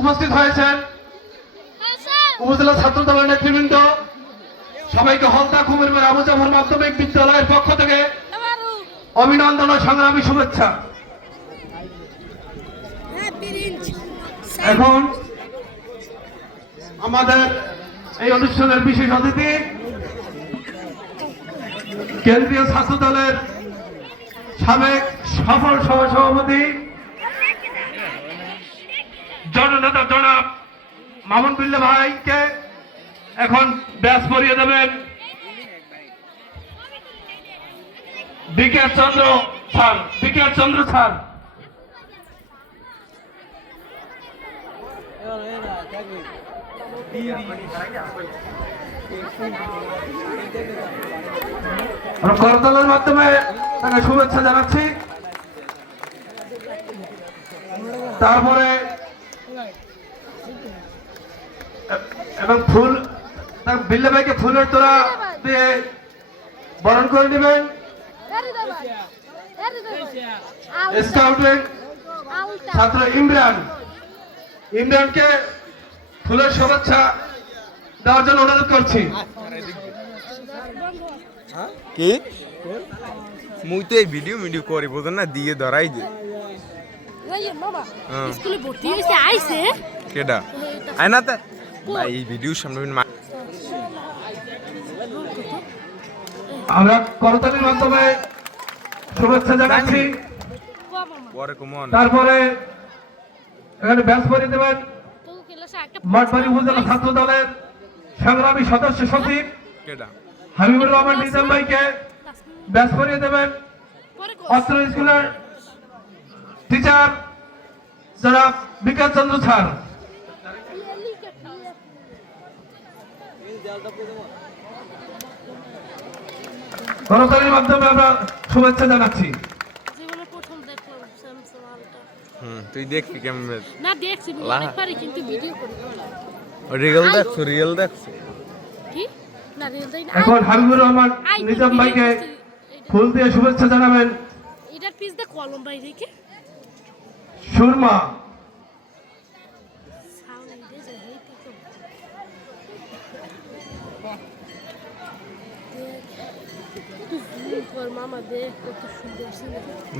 উপস্থিত হয়েছেন উপজেলা ছাত্র দলের নেতৃবৃন্দ, সবাইকে হলতা কুমিরপুর আবু জাফর মাধ্যমিক বিদ্যালয়ের পক্ষ থেকে অভিনন্দন ও সংগ্রামী শুভেচ্ছা। এখন আমাদের এই অনুষ্ঠানের বিশেষ অতিথি কেন্দ্রীয় ছাত্র দলের সাবেক সফল সহসভাপতি জননেতা জনাব মামুন বিল্লা ভাইকে এখন ব্যাস পরিয়ে দেবেন বিকাশ চন্দ্র স্যার। করতালের মাধ্যমে তাকে শুভেচ্ছা জানাচ্ছি। তারপরে এবং ফুল বিল্লা ভাইকে ফুলের তোড়া দিয়ে বরণ করে নেবেন। স্কাউটের ছাত্র ইমরানকে ফুলের শুভেচ্ছা দেওয়ার জন্য অনুরোধ করছি। কি মুই তো এই ভিডিও করি বোঝেন না, দিয়ে ধরাই দে স্কুলে ভর্তি হইছে আইছে কেডা আয় না তা এই ভিডিও সামনে আমরা করতালির মাধ্যমে শুভেচ্ছা জানাচ্ছি। তারপরে এখানে ব্যাস পরিয়ে দেবেন মঠবাড়ি উপজেলা ছাত্র দলের সংগ্রামী সদস্য সচিব হাবিবুর রহমান নিজাম ভাইকে ব্যাস পরিয়ে দেবেন অস্ত্র স্কুলের টিচার জনাব বিকাশ চন্দ্র স্যার। করতালির মাধ্যমে আমরা শুভেচ্ছা জানাচ্ছি। তুই দেখবি কেমন না দেখছি অনেকবারই কিন্তু ভিডিও করি রিয়েল দেখছো কি না রিয়েল দেই না। এখন হাবিবুর রহমান নিজাম ভাইকে ফুল দিয়ে শুভেচ্ছা জানাবেন। এটার পিস দে কলম ভাই রেখে সুরমা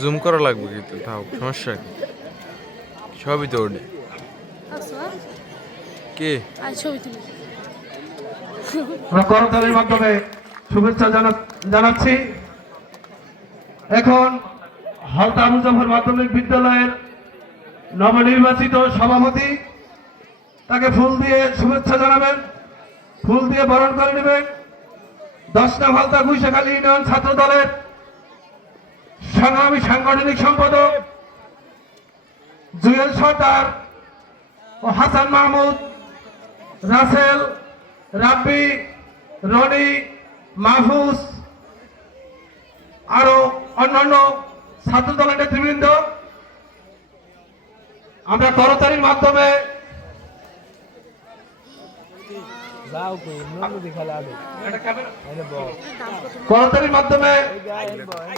জুম করা লাগবে কিন্তু তাও সমস্যা কি সবই তো ওঠে কে আমরা করতালির মাধ্যমে শুভেচ্ছা জানাচ্ছি। এখন হলতা আবু জাফর মাধ্যমিক বিদ্যালয়ের নবনির্বাচিত সভাপতি তাকে ফুল দিয়ে শুভেচ্ছা জানাবেন, ফুল দিয়ে বরণ করে নেবেন। 10 নং হলতা গুইশাখালী ইউনিয়ন ছাত্র দলের সংগ্রামী সাংগঠনিক সম্পাদক জুয়েল সর্দার ও হাসান মাহমুদ, রাসেল, রাব্বি, রনি, মাহফুজ আরো অন্যান্য ছাত্র দলের নেতৃবৃন্দ, আমরা করতালির মাধ্যমে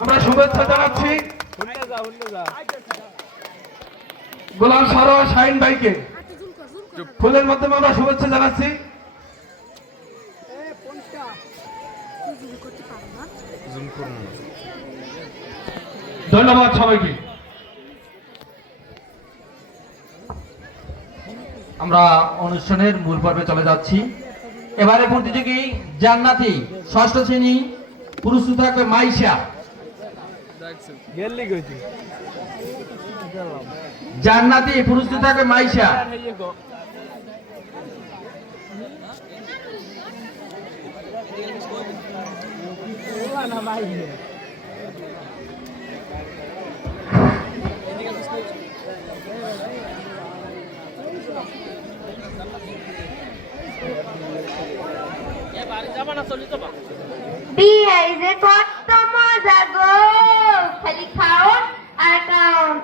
আমরা শুভেচ্ছা জানাচ্ছি গোলাম সরোয়ার শাহিন ভাইকে ফুলের মাধ্যমে আমরা শুভেচ্ছা জানাচ্ছি। ধন্যবাদ সবাইকে। আমরা অনুষ্ঠানের মূল পর্বে চলে যাচ্ছি। এবারে প্রতিযোগী জান্নাতি ষষ্ঠ শ্রেণী, পুরস্কার থাকবে মাইশা। জান্নাতি পুরস্কার থাকবে মাইশা। বিয়ে যে কত মজা গো, খালি খাওন আর খাওন,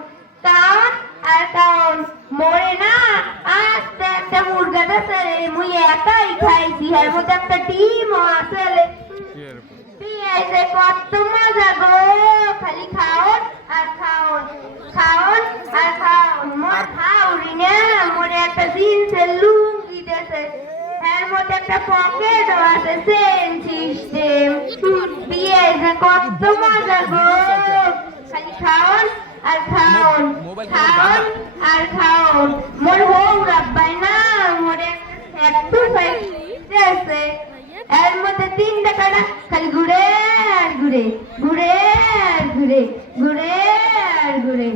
খাওন আর খাওন। মরে না আস্তে একটা মুরগা আছে, মুই একাই খাইছি, এর মধ্যে একটা ডিমও আছে। বিয়ে যে কত মজা গো, খালি খাওন আর খাওন, খাওন আর খাওন। জিন্সের লুঙ্গি দেশে এর মধ্যে একটা পকেটও আছে সেম সিস্টেম বিয়ে যে কত মজা গো খালি খাওন আর খাওন খাওন আর খাওন মোর হোম রাব্বাই না মোরে একটু দেশে এর মধ্যে 3টা কাটা খালি ঘুরে আর ঘুরে ঘুরে আর ঘুরে ঘুরে আর ঘুরে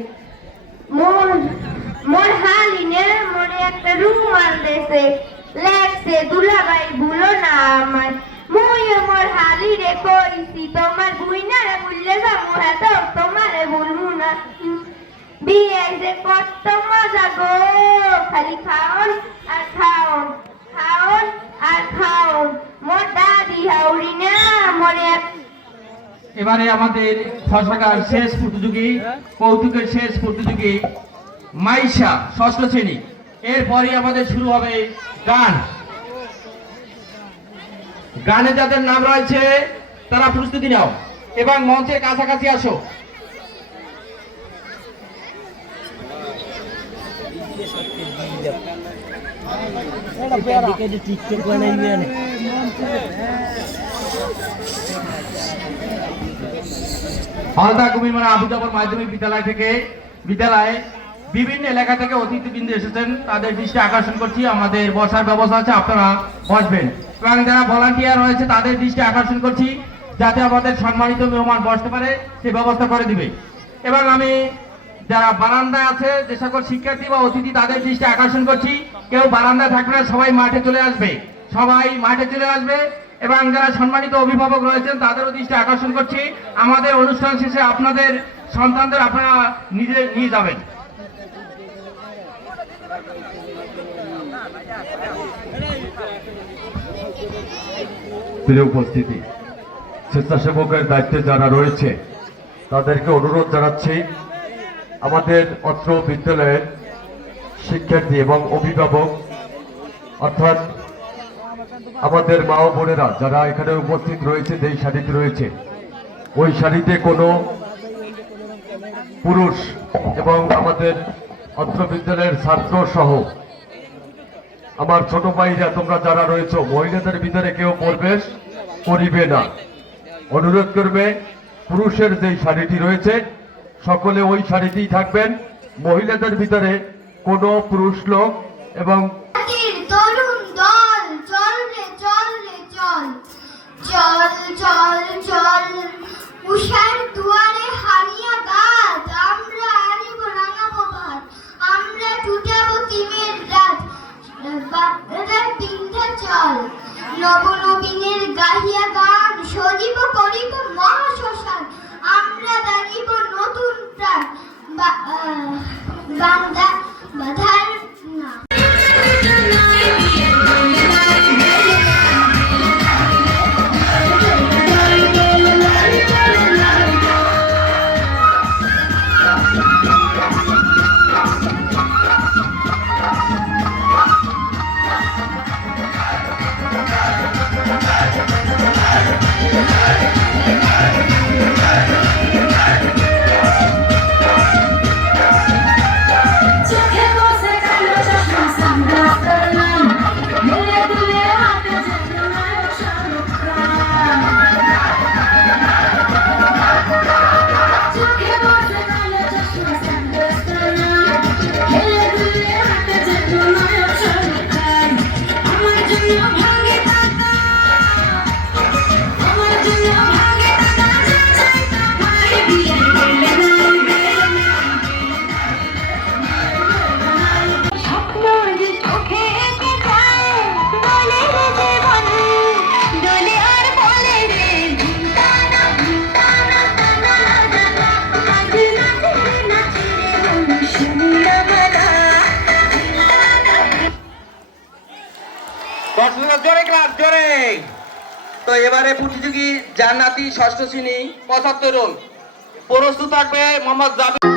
মোর হালিনে মোরে একটা রুমাল দেশে লেখছে দুলাভাই ভুলো না আমার মুই মোর হালি রে কইছি তোমার বুইনারে ভুললে যাবো এত তোমারে ভুলবো না বিয়ে যে কত মজা গো খালি খাওন আর খাওন খাওন আর খাওন মোর দাদি হাউরি না মোরে এবারে আমাদের ফসকার শেষ প্রতিযোগী কৌতুকের শেষ প্রতিযোগী মাইশা 6ষ্ঠ শ্রেণী। এরপরই আমাদের শুরু হবে গান। গানে যাদের নাম রয়েছে তারা প্রস্তুতি নাও এবং মঞ্চের কাছাকাছি আসো। হালদা কুমিরমারা আবু জাফর মাধ্যমিক বিদ্যালয়ে বিভিন্ন এলাকা থেকে অতিথিবৃন্দ এসেছেন, তাদের দৃষ্টি আকর্ষণ করছি। আমাদের বসার ব্যবস্থা আছে, আপনারা বসবেন এবং যারা ভলান্টিয়ার রয়েছে তাদের দৃষ্টি আকর্ষণ করছি যাতে আমাদের সম্মানিত মেহমান বসতে পারে সে ব্যবস্থা করে দিবে। এবং আমি যারা বারান্দায় আছে যে সকল শিক্ষার্থী বা অতিথি তাদের দৃষ্টি আকর্ষণ করছি, কেউ বারান্দায় থাকবে না, সবাই মাঠে চলে আসবে, সবাই মাঠে চলে আসবে। এবং যারা সম্মানিত অভিভাবক রয়েছেন তাদেরও দৃষ্টি আকর্ষণ করছি, আমাদের অনুষ্ঠান শেষে আপনাদের সন্তানদের আপনারা নিজে নিয়ে যাবেন। প্রিয় উপস্থিতি, স্বেচ্ছাসেবকের দায়িত্বে যারা রয়েছে তাদেরকে অনুরোধ জানাচ্ছি আমাদের অত্র বিদ্যালয়ের শিক্ষার্থী এবং অভিভাবক অর্থাৎ আমাদের মা ও বোনেরা যারা এখানে উপস্থিত রয়েছে, যেই সারিতে রয়েছে ওই সারিতে কোনো পুরুষ এবং আমাদের অত্র বিদ্যালয়ের ছাত্র সহ আমার ছোট ভাইরা তোমরা যারা রয়েছে মহিলাদের ভিতরে কেউ প্রবেশ করিবে না। অনুরোধ করবে পুরুষের যেই শাড়িটি রয়েছে সকলে ওই শাড়িতেই থাকবেন, মহিলাদের ভিতরে কোনো পুরুষ লোক এবং তরুণ দল চল রে চল রে চল চল চল চল উষার দুয়ারে হারিয়া গাছ আমরা আনিব রাঙাবো ভাত আমরা টুটাবো তিমের রাত বাচ্চাদের পিন্ধে চল নবনবীনের গাহিয়া গান সজীব করিব মহাশ্মশান আমরা দাঁড়িব নতুন প্রাণ বান্দা বাধার না জোরে ক্লাস জোরে। তো এবারে প্রতিযোগী জান্নাতি 6ষ্ঠ শ্রেণী 75 প্রস্তুত থাকবে মোহাম্মদ জাবির।